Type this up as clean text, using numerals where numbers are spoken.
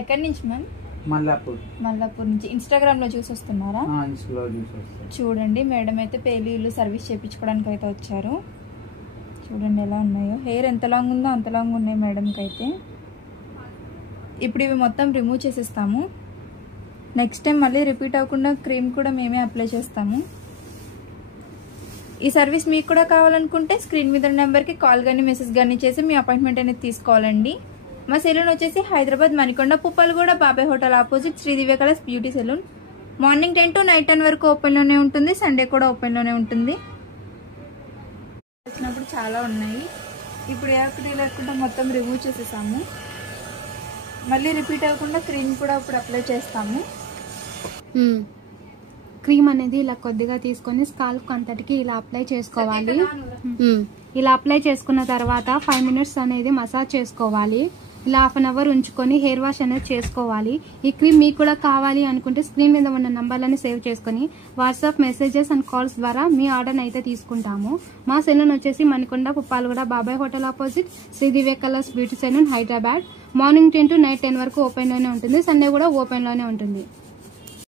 ఎక్కడి నుంచి మ్యామ్? మల్లాపూర్ నుంచి. ఇన్స్టాగ్రామ్ లో చూసి వస్తున్నారా? చూడండి మేడం అయితే పేలీలు సర్వీస్ చేయించుకోవడానికి అయితే వచ్చారు. చూడండి ఎలా ఉన్నాయో. హెయిర్ ఎంత లాంగ్ ఉందో అంత లాంగ్ ఉన్నాయి మేడంకి అయితే. ఇప్పుడు ఇవి మొత్తం రిమూవ్ చేసేస్తాము. నెక్స్ట్ టైం మళ్ళీ రిపీట్ అవ్వకుండా క్రీమ్ కూడా మేమే అప్లై చేస్తాము. ఈ సర్వీస్ మీకు కూడా కావాలనుకుంటే స్క్రీన్ మీద నెంబర్కి కాల్ కానీ మెసేజ్ కానీ చేసి మీ అపాయింట్మెంట్ అనేది తీసుకోవాలండి. మా సెలూన్ వచ్చేసి Hyderabad Manikonda Puppalaguda Babai hotel opposite Sridivya colours beauty salon. Morning 10 to night 10 వరకు ఓపెన్లోనే ఉంటుంది. సండే కూడా ఓపెన్లోనే ఉంటుంది. వచ్చినప్పుడు చాలా ఉన్నాయి. ఇప్పుడు ఏకటి లేకుండా మొత్తం రిమూవ్ చేసేసాము. మళ్ళీ రిపీట్ అవ్వకుండా క్రీమ్ కూడా ఇప్పుడు అప్లై చేస్తాము. క్రీమ్ అనేది ఇలా కొద్దిగా తీసుకొని స్కాల్ప్ అంతటికి ఇలా అప్లై చేసుకోవాలి. ఇలా అప్లై చేసుకున్న తర్వాత 5 minutes అనేది మసాజ్ చేసుకోవాలి. ఇలా 1/2 hour ఉంచుకొని హెయిర్ వాష్ అనేది చేసుకోవాలి. ఈ క్రీమ్ మీకు కూడా కావాలి అనుకుంటే స్క్రీన్ మీద ఉన్న నంబర్లని సేవ్ చేసుకుని వాట్సాప్ మెసేజెస్ అండ్ కాల్స్ ద్వారా మీ ఆర్డర్ అయితే తీసుకుంటాము. మా సెలూన్ వచ్చేసి Manikonda Puppalaguda Babai hotel opposite Sridivya colours beauty salon Hyderabad. Morning 10 to night 10 వరకు ఓపెన్ లోనే ఉంటుంది. సండే కూడా ఓపెన్ లోనే ఉంటుంది.